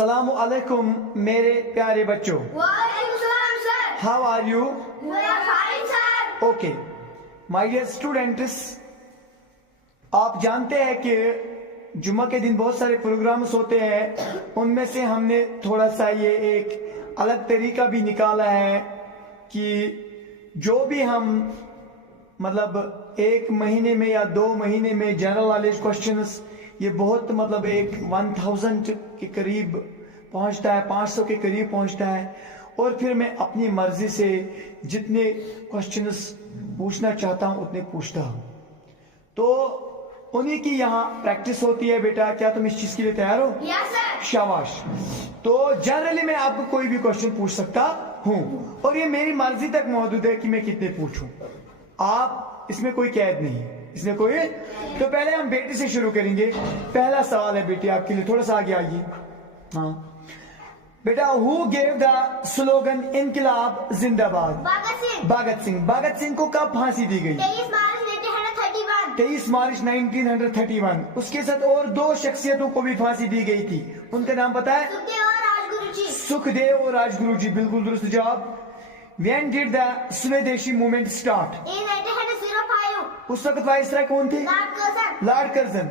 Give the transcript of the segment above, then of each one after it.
अस्सलामु अलैकुम मेरे प्यारे बच्चों। वालेकुम सलाम sir. How are you? We are fine sir. Okay my dear students, आप जानते हैं कि जुम्मा के दिन बहुत सारे प्रोग्राम्स होते हैं। उनमें से हमने थोड़ा सा ये एक अलग तरीका भी निकाला है कि जो भी हम मतलब एक महीने में या 2 महीने में जनरल नॉलेज क्वेश्चंस, ये बहुत मतलब एक 1000 के करीब पहुंचता है, 500 के करीब पहुंचता है। और फिर मैं अपनी मर्जी से जितने क्वेश्चंस पूछना चाहता हूं उतने पूछता हूं, तो उन्हीं की यहाँ प्रैक्टिस होती है। बेटा क्या तुम इस चीज के लिए तैयार हो? Yes sir. शाबाश। तो जनरली मैं आपको कोई भी क्वेश्चन पूछ सकता हूं और ये मेरी मर्जी तक मौजूद है कि मैं कितने पूछूं। आप इसमें कोई कैद नहीं है, इसमें कोई। तो पहले हम बेटी से शुरू करेंगे। पहला सवाल है बेटी आपके लिए, थोड़ा सा आगे आइए। हाँ बेटा, हु गेव द स्लोगन इनकलाब जिंदाबाद? भगत सिंह। भगत सिंह। भगत सिंह को कब फांसी दी गई? 23 मार्च 1931। 23 मार्च 1931। उसके साथ और 2 शख्सियतों को भी फांसी दी गई थी, उनका नाम पता है? सुखदेव और राजगुरु जी। सुखदेव और राजगुरु जी, बिल्कुल दुरुस्त जवाब। When did the स्वदेशी मूवमेंट स्टार्ट? In 1905। उस वक्त वाइसराय कौन थे? Lord Curzon. Lord Curzon.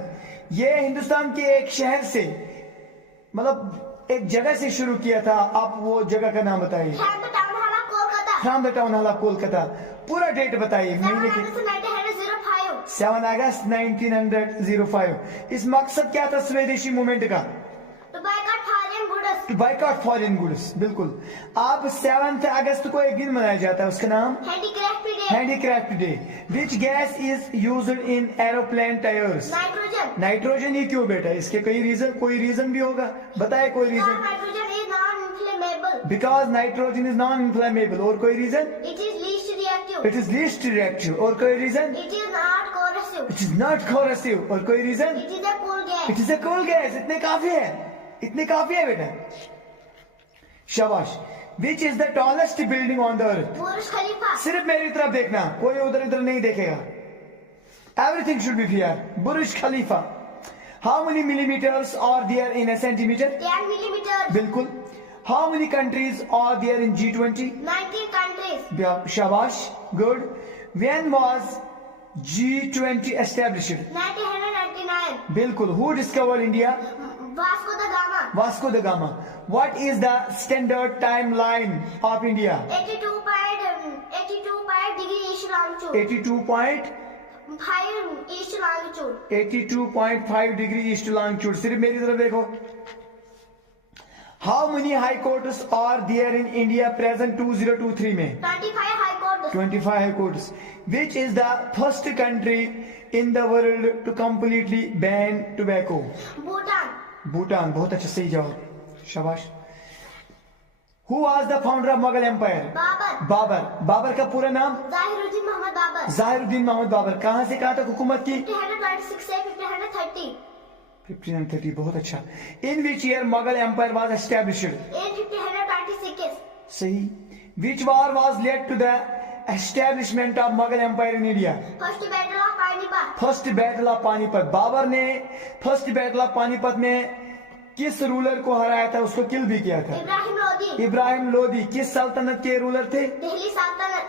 ये हिंदुस्तान के एक शहर से, मतलब एक जगह से शुरू किया था। आप वो जगग का नाम बताइए। From the town hall of Kolkata. From the town hall of Kolkata. पूरा डेट बताइए, 7 महीने की। अगस्त 1905। 7 अगस्त 1905। इस मकसद क्या था स्वदेशी मूवमेंट का? To boycott foreign goods। To boycott foreign goods, बिल्कुल। आप 7 अगस्त को एक दिन मनाया जाता है, उसका नाम handicraft day. Handicraft day. Which gas is used in aeroplane tyres? Nitrogen. Nitrogen ही क्यों बेटा? इसके कई रीजन, कोई रीजन भी होगा, बताए कोई reason. Nitrogen is non inflammable. Because nitrogen is non inflammable. और कोई reason? It is least reactive. It is least reactive. और कोई reason? It is not corrosive. It is not corrosive. और कोई reason? It is a cool gas. It is a cool gas. इतने काफी है, इतने काफी है बेटा, शाबाश। Which is the tallest building on the earth? Burj Khalifa. सिर्फ मेरी तरफ देखना, कोई उधर इधर नहीं देखेगा। Everything should be fair. Burj Khalifa. How many millimetres are there in a centimetre? 10 millimeters। बिल्कुल। How many countries are there in G20? 19 countries। शाबाश, good. When was G20 established? 1999। बिल्कुल। Who discovered India? Vasco da Gama. Vasco da Gama. What is the standard timeline of India? 82.5 degree east longitude। 82.5 east longitude। 82.5 degree east longitude. सिर्फ मेरी तरफ देखो। How many high courts are there in India present 2023 में? 25 high courts। 25 high courts. Which is the first country in the world to completely ban tobacco? Bhutan. Bhutan. बहुत अच्छा, सही जवाब, शाबाश। Who was the founder of Mughal Empire? Babar. Babar. Babar का पूरा नाम? जाहिरुद्दीन मोहम्मद बाबर। जाहिरुद्दीन मोहम्मद बाबर। कहां से कहां तक हुकूमत की? 1526 से 1530। 1530, बहुत अच्छा। In which year Mughal Empire was established? In 1526। सही। Which war was led to the establishment of Mughal Empire in India? First battle of Panipat. First battle of Panipat. Babur ने फर्स्ट बैटल ऑफ पानीपत में किस रूलर को हराया था, उसको किल भी किया था? इब्राहिम लोदी। इब्राहिम लोदी। किस सल्तनत के रूलर थे? दिल्ली सल्तनत।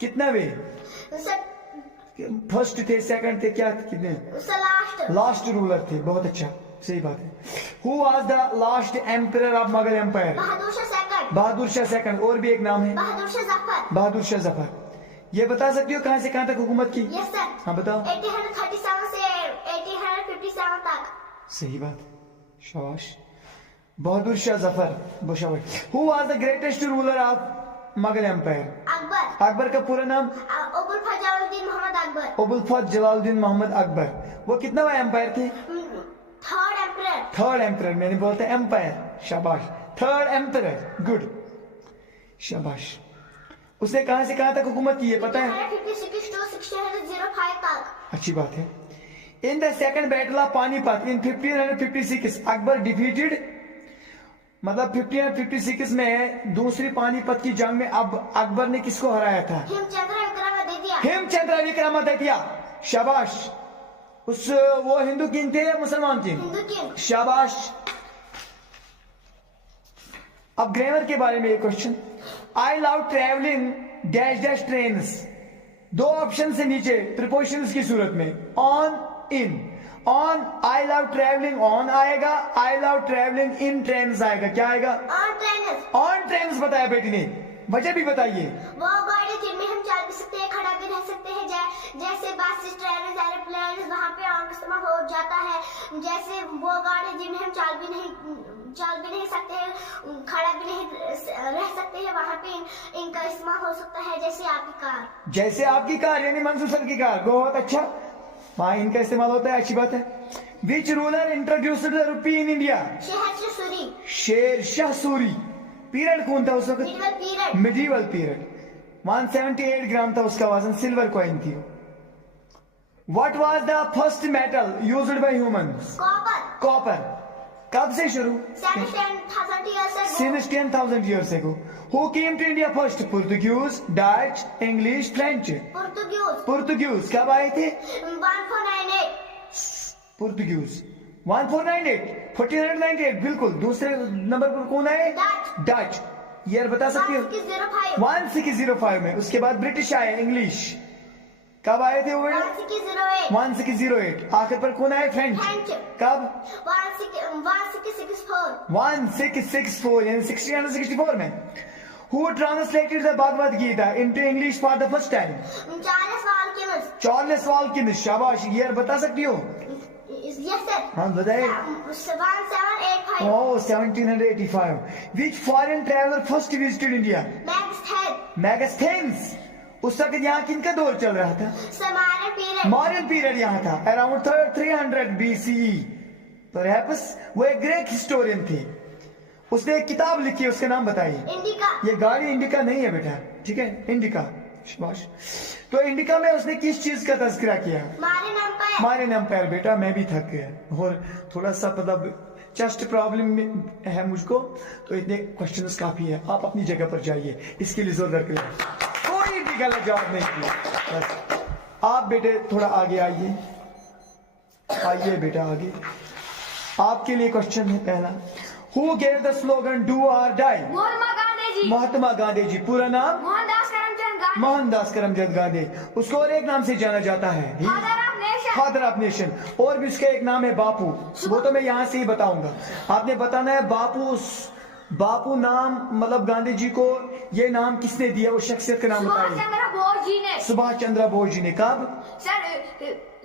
कितना वे? फर्स्ट थे, सेकंड थे, क्या कितने? लास्ट। लास्ट रूलर थे, बहुत अच्छा, सही बात है। Who was the last emperor of Mughal empire? Bahadur Shah second. Bahadur Shah second. और भी एक नाम है? बहादुर शाह जफर। बहादुर शाह जफर। ये बता सकती हो कहां से कहां तक हुकूमत की? Yes sir. हाँ बताओ। 1837 से 1857 तक। सही बात, शाबाश। बहादुर शाह जफर, शाबाश। Who was the greatest ruler of Mughal empire? Akbar. Akbar का पूरा नाम? अबुल फजल जलालुद्दीन मोहम्मद अकबर। अबुल फजल जलालुद्दीन मोहम्मद अकबर। वो कितना बड़ा एम्पायर थे? Third emperor. Third emperor. मैंने बोलता एम्पायर, शाबाश। थर्ड एम्परर, गुड, शाबाश। उसने कहां से कहां तक हुकूमत की है पता है? 1556 to 1605 तक। अच्छी बात है। In the second battle of Panipat in 1556 Akbar defeated, मतलब 1556 में दूसरी पानीपत की जंग में अब अकबर ने किसको हराया था? हिमचंद्र विक्रमादित्य। शाबाश। उस वो हिंदू किंग थे या मुसलमान किंग? हिंदू किंग। शाबाश। अब ग्रामर के बारे में एक question, I love travelling dash dash trains, दो ऑप्शन से नीचे प्रीपोजिशंस की सूरत में on in, on I love travelling on आएगा, I love travelling in trains आएगा, क्या आएगा? On trains. ऑन ट्रेन्स बताया बेटी ने, वजह भी बताइए। वो गाड़ी जिनमें हम चल भी सकते हैं, खड़ा भी रह सकते हैं, जैसे बसेस, ट्रेन, एरोप्लेन, वहाँ पे ऑन का इस्तेमाल हो जाता है। जैसे वो गाड़ी जिनमें हम चल भी नहीं सकते हैं, खड़ा भी नहीं रह सकते हैं, वहाँ पे इनका इस्तेमाल हो सकता है। जैसे आपकी कार, जैसे आपकी कार यानी मंसूर सर की कार, बहुत अच्छा, वहाँ इनका इस्तेमाल होता है, अच्छी बात है। Which ruler introduced the rupee in India? Sher Shah Suri. Period कौन था उस वक्त? Medieval period. 178 ग्राम था उसका वजन, सिल्वर कॉइन थी। What was the first metal used by humans? Copper. कब से शुरू? Since 10,000 years ago. Who came to India first? Portuguese, Dutch, English, French. Portuguese. कब आए थे? 1498। Portuguese 1498, 1498 बिल्कुल। दूसरे नंबर पर कौन आए? डच। ईयर बता सकती हो? 1605 में। उसके बाद ब्रिटिश आए, इंग्लिश। कब आए थे वो? 1608। आखिर पर कौन आए? फ्रेंच। कब? 1664 यानी 1664 में। Who translated the Bhagavad Gita into English for the first time? Charles Walkins. शाबाश। ईयर बता सकती हो? हाँ बताइए। 1785। Oh, 1785. Which foreign traveler first visited India? Megasthenes। उस वक्त यहाँ किनका दौर चल रहा था? मॉडर्न पीरियड यहाँ था, अराउंड 300 BCE। Perhaps वो एक ग्रीक हिस्टोरियन थे, उसने एक किताब लिखी है, उसका नाम बताइए। इंडिका। ये गाड़ी इंडिका नहीं है बेटा, ठीक है, इंडिका। शाबाश। तो इंडिका में उसने किस चीज का तस्करा किया? मारिन एम्पायर। बेटा मैं भी थक गया और थोड़ा सा मतलब चेस्ट प्रॉब्लम है मुझको, तो इतने क्वेश्चंस काफी है। आप अपनी जगह पर जाइए, इसके लिए जोर दर कोई भी गलत जवाब नहीं किया। बस आप बेटे थोड़ा आगे आइए, आइए बेटा आगे। आपके लिए क्वेश्चन है पहला। Who gave the slogan do और डाई? महात्मा गांधी जी। पूरा नाम? मोहनदास करमचंद गांधी। उसको और एक नाम से जाना जाता है, फादर ऑफ नेशन। और भी उसका एक नाम है बापू, वो तो मैं यहाँ से ही बताऊंगा। आपने बताना है बापू। बापू नाम मतलब गांधी जी को ये नाम किसने दिया, उस शख्सियत का नाम बताइए। सुभाष चंद्र बोस जी ने। कब?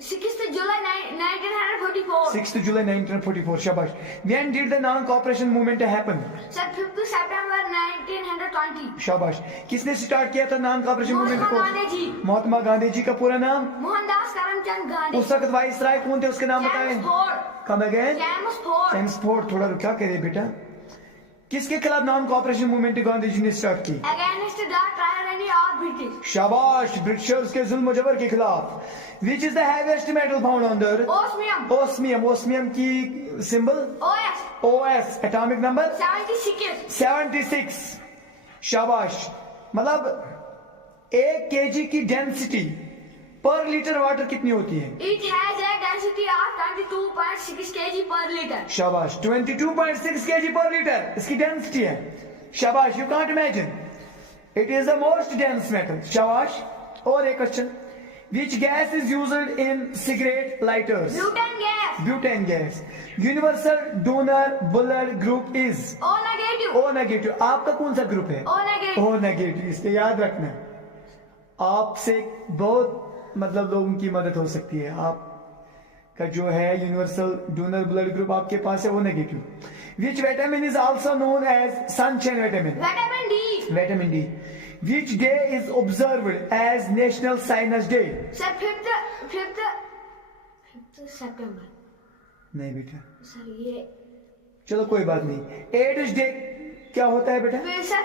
6 जुलाई 1944। 6 जुलाई 1944। शाबाश। When did the non-cooperation movement happen? Sir, 5 September 1920। शाबाश। किसने स्टार्ट किया था नॉन कॉपरेशन मूवमेंट को? गांधी जी। महात्मा गांधी जी का पूरा नाम? मोहनदास करमचंद गांधी। उस वक्त वाइसराय कौन थे, उसका नाम बताएं। Come again? James Ford. थोड़ा रुका करे बेटा। किसके खिलाफ non cooperation movement Gandhi ji ने स्टार्ट की? Against the tyranny of British. शाबाश। ब्रिटिशर्स के जुल्म जबर के खिलाफ। Which is the heaviest metal found on the earth? Osmium। Osmium की सिंबल? OS। Atomic number? 76। शाबाश। मतलब 1 kg की डेंसिटी पर लीटर वाटर कितनी होती है? It has a density of 22.6 kg per liter। शाबाश। 22.6 kg पर लीटर इसकी डेंसिटी है। शाबाश। You can't imagine. It is the most dense metal। शाबाश। और एक question. Which gas is used in cigarette lighters? Butane gas। Universal donor blood group is? O negative। आपका कौन सा ग्रुप है? O negative। इसको याद रखना। आपसे बहुत मतलब लोगों की मदद हो सकती है। आप का जो है यूनिवर्सल डोनर ब्लड ग्रुप आपके पास है, O negative। Which vitamin is also known as sunshine vitamin? Vitamin D। Which day is observed as National Sinus Day? Sir, 5th September। नहीं बेटा। सर ये चलो कोई बात नहीं। एड्स डे क्या होता है बेटा? Sir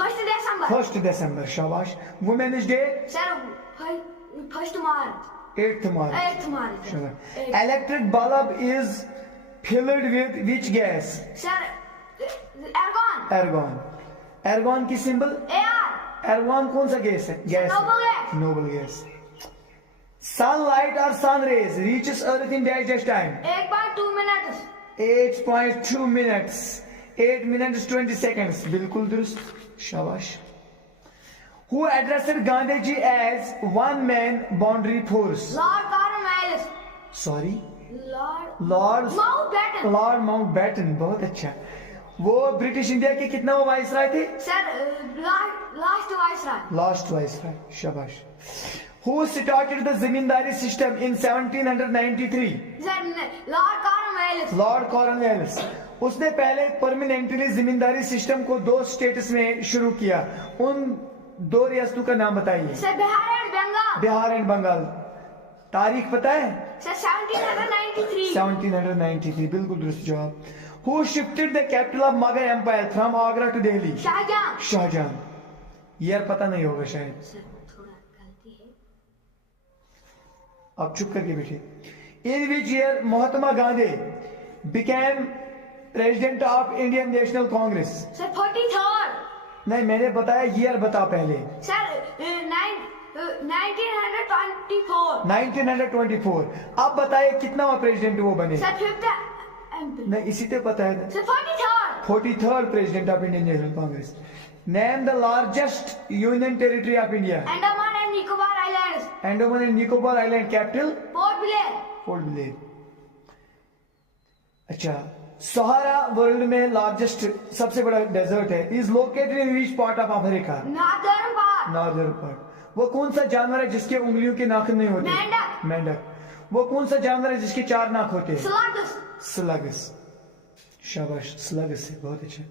1 December. 1 दिसंबर। शाबाश। Women's day? Sir 1 March. 8 March. 8 March. शाबाश। Electric bulb is filled with which gas? Sir argon. Argon. Argon की सिंबल? एर्गॉन कौन सा गैस है? गैस। Nobel gas. सनलाइट और sun rays reaches earth in dash dash time? 8.2 minutes. 8.2 minutes 8 minutes 20 seconds. बिल्कुल दुरुस्त, शाबाश. Who addressed Gandhiji as one man boundary force? Lord Cornwallis. Sorry, Lord Lord Mountbatten. Lord Mountbatten. बहुत अच्छा. वो British India के कितना वो वाइसराय थे? Sir, last viceroy. Last viceroy. शाबाश. Who started the zamindari system in 1793? Sir, Lord Cornwallis. Lord Cornwallis. उसने पहले परमानेंटली जमींदारी सिस्टम को 2 स्टेट्स में शुरू किया. उन 2 रियासतों का नाम बताइए. Sir, Bihar and Bengal. Bihar and Bengal. तारीख पता है? Sir, 1793. 1793. बिल्कुल दुरुस्त जवाब. Who shifted the capital of Magar Empire from Agra to Delhi? Shahjahan. Shahjahan. Year पता नहीं होगा शायद. Sir, थोड़ा गलती है. आप चुप करके बैठे. In which year Mahatma Gandhi became president of Indian National Congress? Sir, 43rd. नहीं, मैंने बताया ईयर बता पहले. Sir, 1924. 1924. अब बताइए कितना प्रेसिडेंट वो बने? Sir, 5th. नहीं, इसी तो पता है. Sir, 43rd. 43rd president of Indian National Congress. Name the largest union territory of India. Andaman and Nicobar Islands. Andaman and Nicobar Island capital? Port Blair. Port Blair. अच्छा, सहारा world में largest सबसे बड़ा desert है. Is located in which part of Africa? Northern part. Northern part. वो कौन सा जानवर है जिसके उंगलियों के नाखून नहीं होते? मेंढक. मेंढक. वो कौन सा जानवर है जिसके 4 नाक होते हैं? Slugs. स्लगस. शाबाश, स्लगस है. बहुत अच्छा.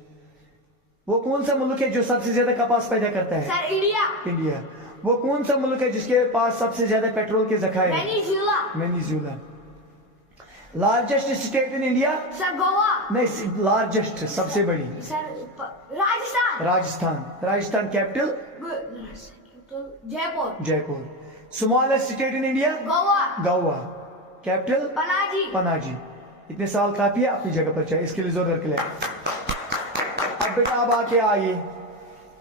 वो कौन सा मुल्क है जो सबसे ज्यादा कपास पैदा करता है? Sir, India. इंडिया. वो कौन सा मुल्क है जिसके पास सबसे ज्यादा पेट्रोल के जखायर हैं? Venezuela. Venezuela. Largest state in India? Sir, Goa. नहीं, लार्जेस्ट सबसे बड़ी. Sir, Rajasthan. Rajasthan. Rajasthan capital? Jaipur. Jaipur. Smallest state in India? Goa. Goa. Capital? Panaji. Panaji. इतने साल काफी है अपनी जगह पर. चाहिए इसके लिए जोरदार के लिए. अब बेटा अब आके आइए.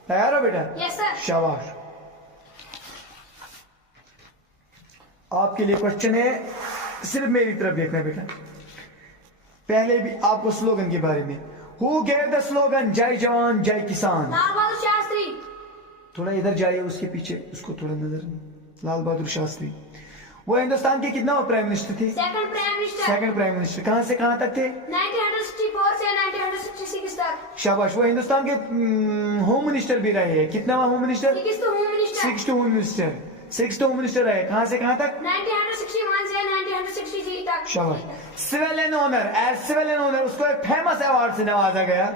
तैयार हो बेटा? Yes, sir. शाबाश. आपके लिए क्वेश्चन है, सिर्फ मेरी तरफ देखना है बेटा. पहले भी आपको स्लोगन के बारे में. हु गेव द स्लोगन जय जवान जय किसान? Lal Bahadur Shastri. थोड़ा इधर जाइए, उसके पीछे उसको थोड़ा नजर. लाल बहादुर शास्त्री. वो हिंदुस्तान के कितना प्राइम मिनिस्टर थे? Second Prime Minister. Second prime minister. कहां से कहां तक थे? 1964 से 1966 तक. शाबाश. वो हिंदुस्तान के होम मिनिस्टर भी रहे हैं. कितना home minister? 6th Home Minister. 6th home minister. 6th home minister रहे. कहां से कहां तक? 1961 से 1963 तक. शाबाश. Civil and honour. As civil and honour उसको एक फेमस अवार्ड से नवाजा गया.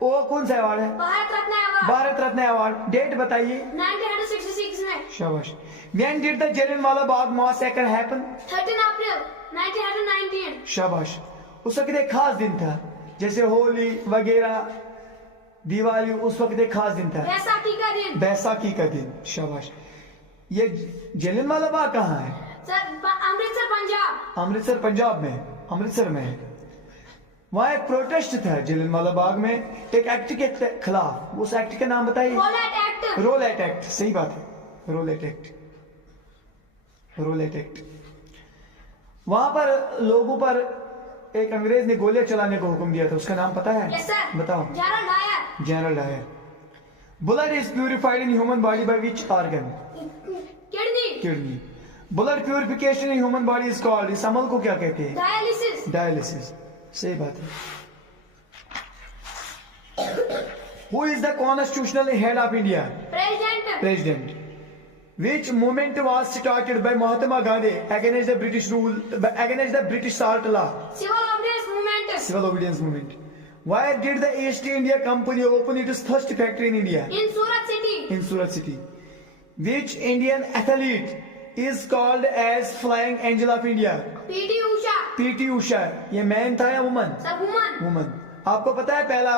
वो कौन सा अवार्ड है? Bharat Ratna award. Bharat Ratna award. Date बताइए. 1966 में. शाबाश. When did the Jallianwala Bagh massacre happen? 13 अप्रैल 1919. शाबाश. उस वक्त एक खास दिन था, जैसे होली वगैरह, दिवाली. उस वक्त एक खास दिन था, बैसाखी का दिन. बैसाखी का दिन. शाबाश. ये जलियांवाला बाग कहाँ है? सर, अमृतसर पंजाब. अमृतसर पंजाब में. अमृतसर में है. वहां एक प्रोटेस्ट था जलियांवाला बाग में, एक एक्ट के खिलाफ. उस एक्ट का नाम बताइए. Rowlatt act. Rowlatt act. सही बात है, रोलेट एक्ट. Rowlatt act. वहां पर लोगों पर एक अंग्रेज ने गोलियां चलाने को हुक्म दिया था. उसका नाम पता है? Yes sir. बताओ. General Dyer. General Dyer. Blood is purified in human body by which organ? Kidney. Kidney. Blood purification in human body is called. इस अमल को क्या कहते हैं? डायलिसिस. डायलिसिस. सही बात है. Who is the constitutional head of India? President. President. Which movement was started by Mahatma Gandhi against the British rule, against the British salt law? Civil obedience movement. Civil obedience movement. Why did the East India Company open its first factory in India? In Surat city. In Surat city. Which Indian athlete is called as Flying Angel of India? PT Usha. PT Usha. ये man था या woman? Sir, woman. Woman. आपको पता है पहला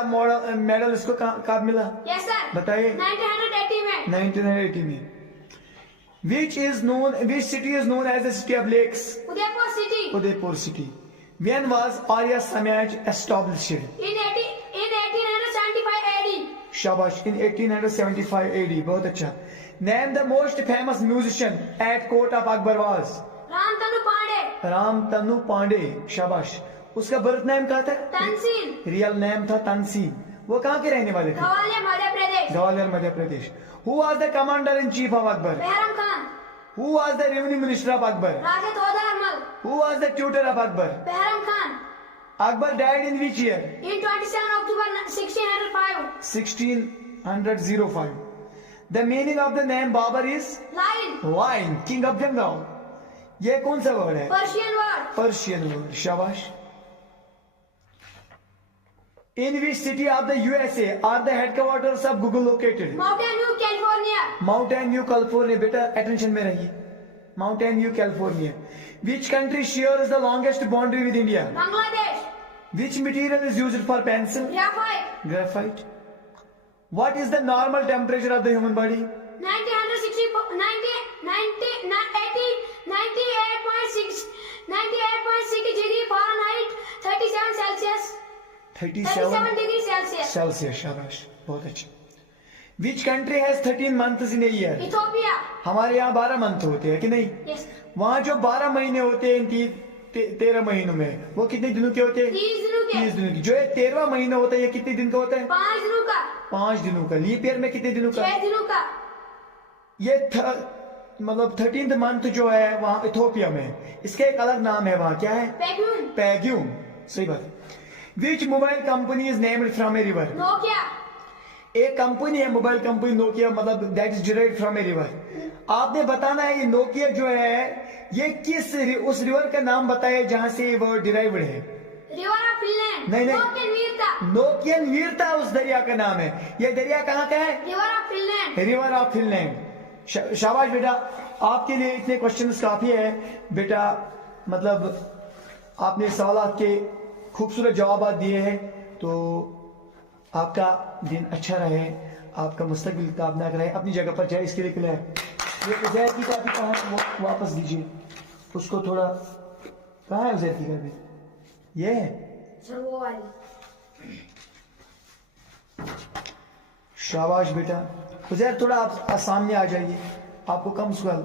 medal इसको कब मिला? Yes sir. बताइए. 1980 में. 1980 में. Which city is known as the city of lakes? Udaipur city. Udaipur city. When was Arya Samaj established? In 1875 AD. शाबाश. In 1875 AD. बहुत अच्छा. Name the most famous musician at court of Akbar was? Ramtanu Pandey. Ramtanu Pandey. शाबाश. उसका birth name क्या था? तंसील real name था तंसील। वो कहाँ के रहने वाले थे? Gwalior Madhya Pradesh Gwalior Madhya Pradesh. Who was the commander in chief of Akbar? Bairam Khan who was the revenue minister of Akbar? Raja Todarmal who was the tutor of Akbar? Bairam Khan Akbar died in which year? in 27 October 1605 1605. The meaning of the name Babar is lion lion, king of Bengal. ये कौन सा word है? Persian word Persian word. शाबाश। In which city of the USA are the headquarters of Google located? Mountain View California Mountain View, California। बेटा attention में रहिए। Mountain View, California. Which country shares the longest boundary with India? Bangladesh Which material is used for pencil? Graphite Graphite. What is the normal temperature of the human body? 98.6 degree Fahrenheit 37 Celsius 37 degree Celsius Celsius। शाबाश, बहुत अच्छा। Which country has 13 months in a year? Ethiopia हमारे यहाँ 12 month होते हैं कि नहीं? yes वहाँ जो 12 महीने होते हैं इन 13 महीनों में, वो कितने दिनों के होते हैं? 30 दिनों के 30 दिनों की। जो ये 13वां महीना होता है, ये कितने दिन का होता है? 5 दिनों का 5 दिनों का। लीप ईयर में कितने दिनों का? 6 दिनों का ये मतलब 13th मंथ जो है वहाँ इथोपिया में, इसका एक अलग नाम है वहाँ। क्या है? Pegum पैग्यूम। सही बात। Which mobile company is named from a river? Nokia एक कंपनी है मोबाइल कंपनी नोकिया, मतलब that is derived from a river. आपने बताना है ये नोकिया जो है ये किस उस रिवर का नाम बताए जहां से वो डिराइव्ड है। River of Finland नहीं, नहीं। Nokian Virta नोकियन वीरता उस दरिया का नाम है। ये दरिया कहाँ का है? River of Finland river of Finland. शाबाश बेटा, आपके लिए इतने क्वेश्चंस काफी है बेटा। मतलब आपने सवाल के खूबसूरत जवाब दिए हैं, तो आपका दिन अच्छा रहे, आपका मुस्तकबिल कामयाब रहे। अपनी जगह पर जाए, इसके लिए क्लियर। ये उजैर की काफी कहाँ है? वो वापस दीजिए उसको थोड़ा। कहाँ है उजैर की काफी? ये है। सर वो वाली शाबाश बेटा। उजैर थोड़ा आप सामने आ जाइए, आपको कम सवाल।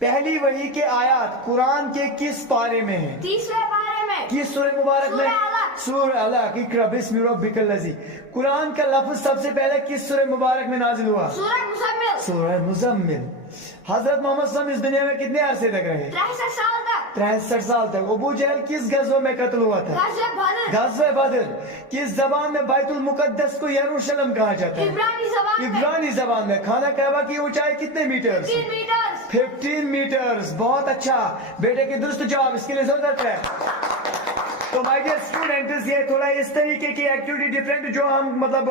पहली वही के आयत कुरान के किस पारे में है? 30वें पारे में किस सूरह मुबारक में? सूरह अलक। सूरह अलक। इक़रा बिस्मि रब्बिकल लज़ी। कुरान का लफ्ज सबसे पहले किस सूरह मुबारक में नाजिल हुआ? सूरह मुज़म्मिल सूरह मुज़म्मिल। हजरत मोहम्मद सल्लल्लाहु अलैहि वसल्लम इस दुनिया में कितने अरसे तक रहे? 63 साल तक 63 साल तक। अबू जहल किस गज़वे में कत्ल हुआ था? गज़वे बदर गज़वे बदर। किस जबान में बैतुल मुकद्दस को यरूशलेम कहा जाता है? इब्रानी जबान में इब्रानी जबान में। खाना काबा की ऊंचाई कितने मीटर? 3 metre 15 metres. बहुत अच्छा बेटे के दुरुस्त जवाब, इसके लिए जरूरत है। तो माय डियर स्टूडेंट्स, ये थोड़ा इस तरीके की एक्टिविटी डिफरेंट जो हम मतलब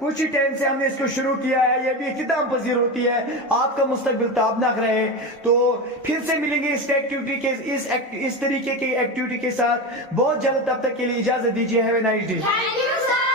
कुछ ही टाइम से हमने इसको शुरू किया है, ये भी इख्तिताम पजीर होती है। आपका मुस्तकबिल ताबनाक रहे। तो फिर से मिलेंगे इस एक्टिविटी के इस तरीके की एक्टिविटी के साथ बहुत जल्द। तब तक के लिए इजाजत दीजिए। Have a nice day. Thank you sir.